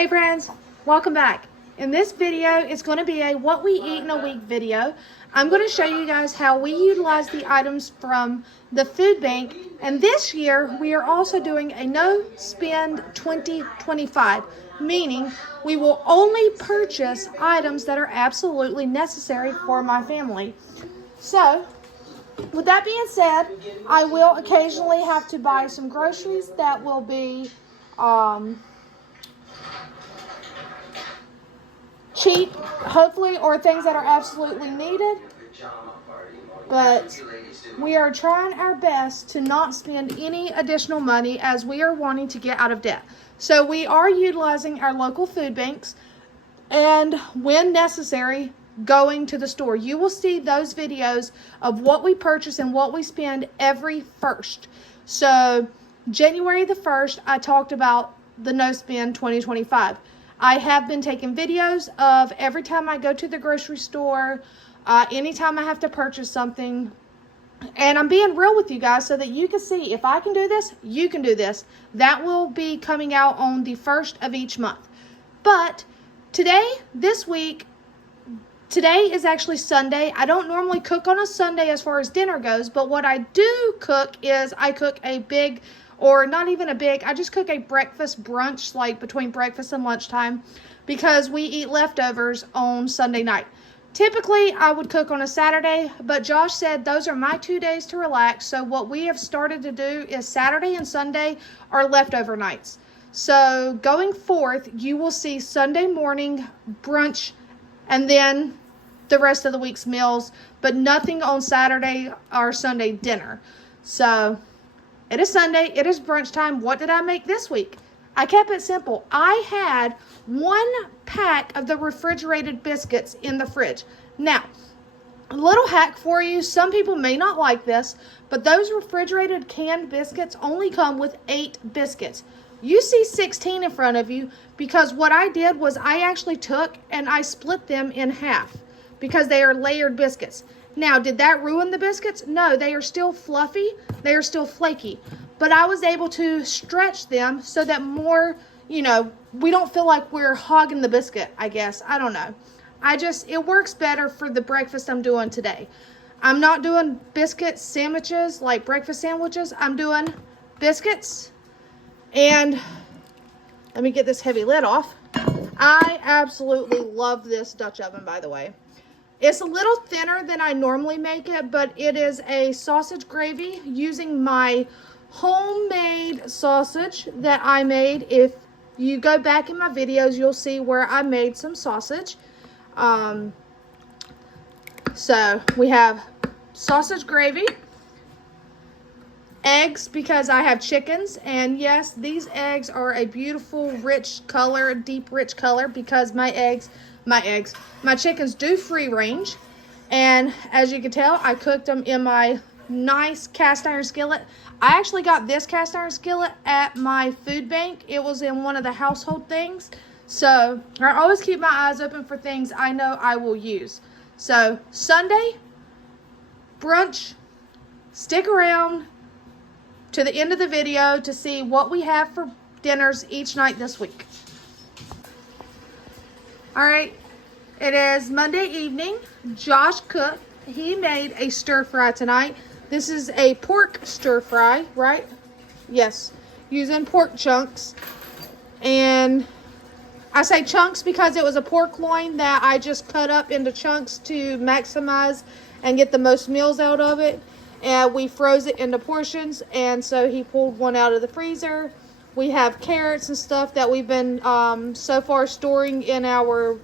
Hey friends, welcome back. In this video, it's going to be a what we eat in a week video. I'm going to show you guys how we utilize the items from the food bank. And this year, we are also doing a no spend 2025, meaning we will only purchase items that are absolutely necessary for my family. So, with that being said, I will occasionally have to buy some groceries that will be cheap, hopefully, or things that are absolutely needed. But we are trying our best to not spend any additional money as we are wanting to get out of debt. So we are utilizing our local food banks and, when necessary, going to the store. You will see those videos of what we purchase and what we spend every first. So January the 1st, I talked about the no spend 2025. I have been taking videos of every time I go to the grocery store, anytime I have to purchase something. And I'm being real with you guys so that you can see if I can do this, you can do this. That will be coming out on the 1st of each month. But today, this week, today is actually Sunday. I don't normally cook on a Sunday as far as dinner goes, but what I do cook is I cook a big, or not even a big, I just cook a breakfast brunch, like between breakfast and lunchtime, because we eat leftovers on Sunday night. Typically, I would cook on a Saturday, but Josh said those are my 2 days to relax. So what we have started to do is Saturday and Sunday are leftover nights. So going forth, you will see Sunday morning brunch and then the rest of the week's meals, but nothing on Saturday or Sunday dinner. So it is Sunday. It is brunch time. What did I make this week? I kept it simple. I had 1 pack of the refrigerated biscuits in the fridge. Now, a little hack for you. Some people may not like this, but those refrigerated canned biscuits only come with 8 biscuits. You see 16 in front of you because what I did was I actually took and I split them in half because they are layered biscuits. Now, did that ruin the biscuits? No, they are still fluffy. They are still flaky. But I was able to stretch them so that more, we don't feel like we're hogging the biscuit, I guess. I don't know. It works better for the breakfast I'm doing today. I'm not doing biscuit sandwiches, like breakfast sandwiches. I'm doing biscuits. And let me get this heavy lid off. I absolutely love this Dutch oven, by the way. It's a little thinner than I normally make it, but it is a sausage gravy using my homemade sausage that I made. If you go back in my videos, you'll see where I made some sausage. So we have sausage gravy, eggs because I have chickens, and yes, these eggs are a beautiful rich color, deep rich color, because my chickens do free range. And as you can tell, I cooked them in my nice cast iron skillet. I actually got this cast iron skillet at my food bank. It was in one of the household things. So I always keep my eyes open for things I know I will use. So Sunday brunch, stick around to the end of the video to see what we have for dinners each night this week. All right, it is Monday evening. Josh cooked. He made a stir fry tonight. This is a pork stir fry, right? Yes, using pork chunks. And I say chunks because it was a pork loin that I just cut up into chunks to maximize and get the most meals out of it. And we froze it into portions, and so he pulled one out of the freezer. We have carrots and stuff that we've been so far storing in our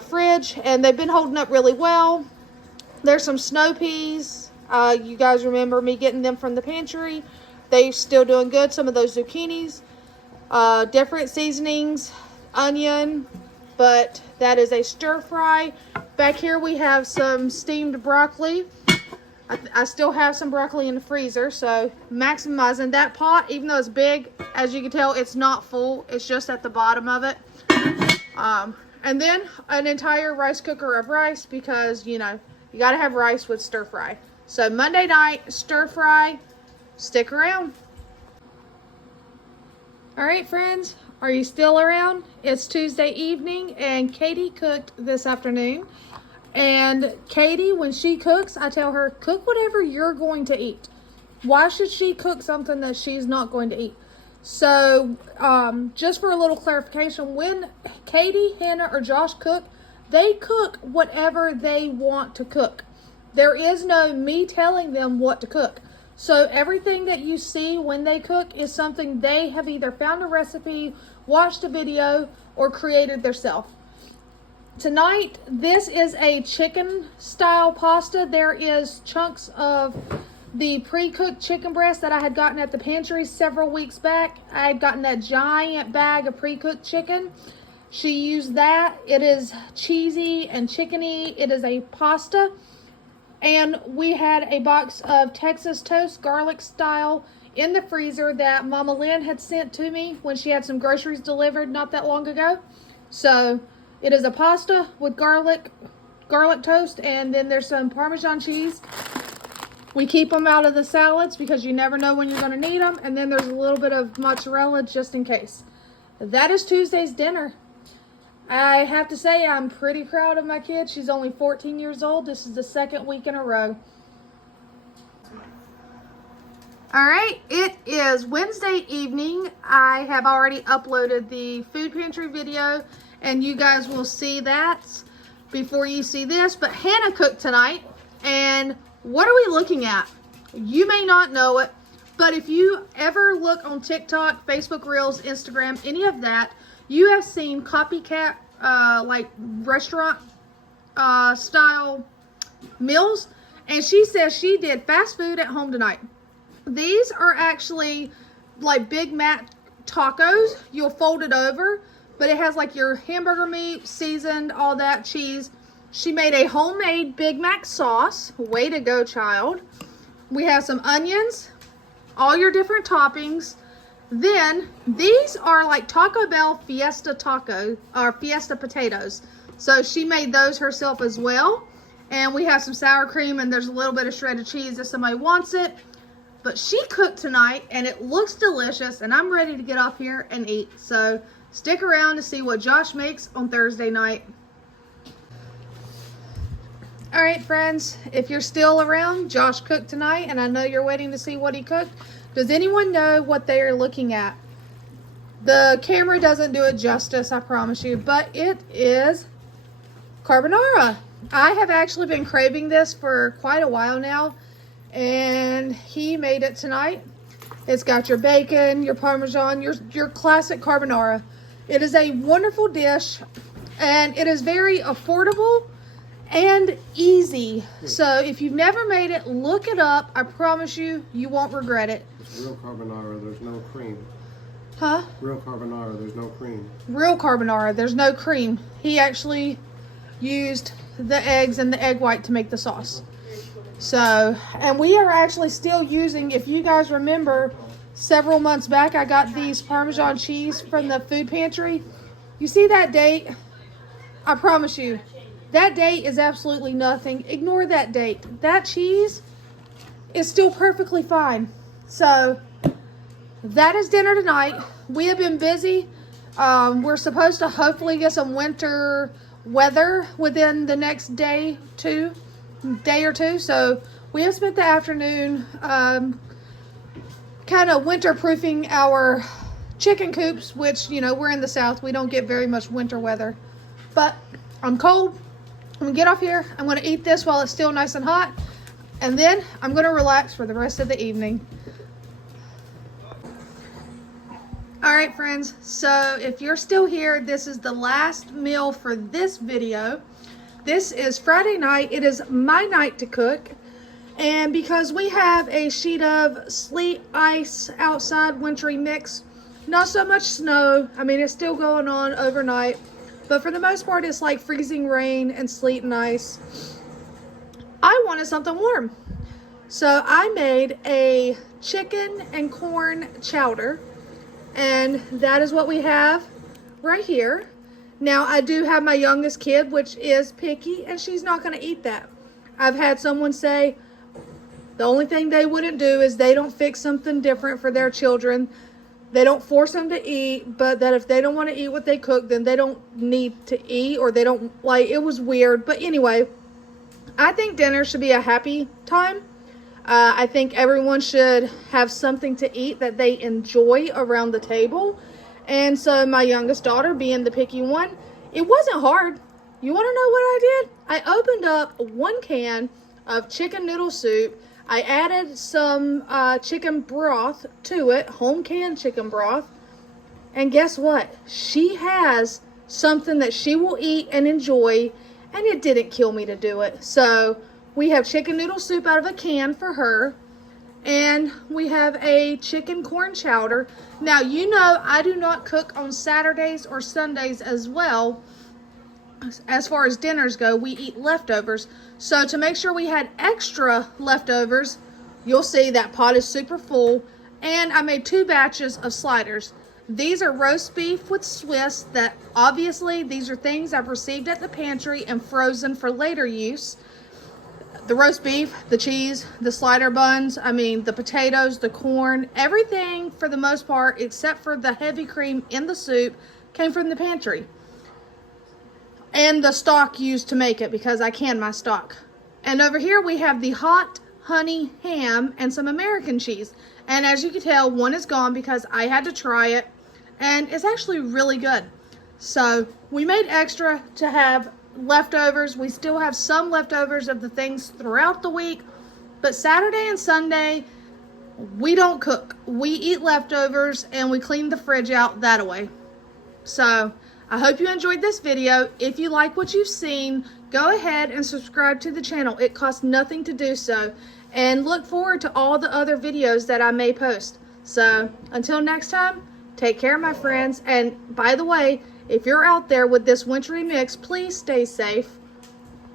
fridge, and they've been holding up really well. There's some snow peas. You guys remember me getting them from the pantry. They're still doing good. Some of those zucchinis, different seasonings, onion, but that is a stir fry. Back here we have some steamed broccoli. I still have some broccoli in the freezer, so maximizing that pot. Even though it's big, as you can tell, it's not full. It's just at the bottom of it. And then an entire rice cooker of rice because, you got to have rice with stir fry. So Monday night, stir fry. Stick around. All right, friends, are you still around? It's Tuesday evening, and Katie cooked this afternoon. And Katie, when she cooks, I tell her, cook whatever you're going to eat. Why should she cook something that she's not going to eat? So, just for a little clarification, when Katie, Hannah, or Josh cook, they cook whatever they want to cook. There is no me telling them what to cook. So everything that you see when they cook is something they have either found a recipe, watched a video, or created themselves. Tonight, this is a chicken style pasta. There is chunks of the pre-cooked chicken breast that I had gotten at the pantry several weeks back. I had gotten that giant bag of pre-cooked chicken. She used that. It is cheesy and chickeny. It is a pasta. And we had a box of Texas toast, garlic style, in the freezer that Mama Lynn had sent to me when she had some groceries delivered not that long ago. So it is a pasta with garlic toast, and then there's some Parmesan cheese. We keep them out of the salads because you never know when you're going to need them. And then there's a little bit of mozzarella just in case. That is Tuesday's dinner. I have to say, I'm pretty proud of my kid. She's only 14 years old. This is the second week in a row. All right, it is Wednesday evening. I have already uploaded the food pantry video, and you guys will see that before you see this. But Hannah cooked tonight, and what are we looking at? You may not know it, but if you ever look on TikTok, Facebook Reels, Instagram, any of that, you have seen copycat, like restaurant style meals. And she says she did fast food at home tonight. These are actually like Big Mac tacos. You'll fold it over, but it has like your hamburger meat, seasoned, all that, cheese. She made a homemade Big Mac sauce. Way to go, child. We have some onions, all your different toppings. Then these are like Taco Bell Fiesta taco or Fiesta potatoes. So she made those herself as well. And we have some sour cream, and there's a little bit of shredded cheese if somebody wants it. But she cooked tonight, and it looks delicious, and I'm ready to get off here and eat. So stick around to see what Josh makes on Thursday night. All right, friends, if you're still around, Josh cooked tonight, and I know you're waiting to see what he cooked. Does anyone know what they are looking at? The camera doesn't do it justice, I promise you, but it is carbonara. I have actually been craving this for quite a while now, and he made it tonight. It's got your bacon, your Parmesan, your classic carbonara. It is a wonderful dish, and it is very affordable and easy. So if you've never made it, look it up. I promise you, you won't regret it. It's real carbonara, there's no cream. Huh? Real carbonara, there's no cream. Real carbonara, there's no cream. He actually used the eggs and the egg white to make the sauce. So, and we are actually still using, if you guys remember, several months back, I got these Parmesan cheese from the food pantry. You see that date? I promise you, that date is absolutely nothing. Ignore that date. That cheese is still perfectly fine. So, that is dinner tonight. We have been busy. We're supposed to hopefully get some winter weather within the next day or two. So, we have spent the afternoon kind of winter-proofing our chicken coops, which, you know, we're in the South. We don't get very much winter weather. But I'm cold. I'm going to get off here. I'm going to eat this while it's still nice and hot. And then I'm going to relax for the rest of the evening. All right, friends. So if you're still here, this is the last meal for this video. This is Friday night. It is my night to cook. And because we have a sheet of sleet, ice, outside, wintry mix, not so much snow. I mean, it's still going on overnight. But for the most part, it's like freezing rain and sleet and ice. I wanted something warm. So I made a chicken and corn chowder. And that is what we have right here. Now, I do have my youngest kid, which is picky, and she's not going to eat that. I've had someone say the only thing they wouldn't do is they don't fix something different for their children. they don't force them to eat, but that if they don't want to eat what they cook, then they don't need to eat, or they don't, like, it was weird. But anyway, I think dinner should be a happy time. I think everyone should have something to eat that they enjoy around the table. And so my youngest daughter, being the picky one, it wasn't hard. You want to know what I did? I opened up 1 can of chicken noodle soup. I added some chicken broth to it, home canned chicken broth. And guess what? She has something that she will eat and enjoy, and it didn't kill me to do it. So we have chicken noodle soup out of a can for her, and we have a chicken corn chowder. Now, you know I do not cook on Saturdays or Sundays as well. As far as dinners go, we eat leftovers. So to make sure we had extra leftovers, you'll see that pot is super full. And I made 2 batches of sliders. These are roast beef with Swiss, that obviously these are things I've received at the pantry and frozen for later use. The roast beef, the cheese, the slider buns, the potatoes, the corn, everything for the most part, except for the heavy cream in the soup, came from the pantry. And the stock used to make it, because I canned my stock. And over here we have the hot honey ham and some American cheese. And as you can tell, one is gone because I had to try it. And it's actually really good. So we made extra to have leftovers. We still have some leftovers of the things throughout the week. But Saturday and Sunday, we don't cook. We eat leftovers and we clean the fridge out that way. So I hope you enjoyed this video. If you like what you've seen, go ahead and subscribe to the channel. It costs nothing to do so. And look forward to all the other videos that I may post. So until next time, take care, my friends. And by the way, if you're out there with this wintry mix, please stay safe.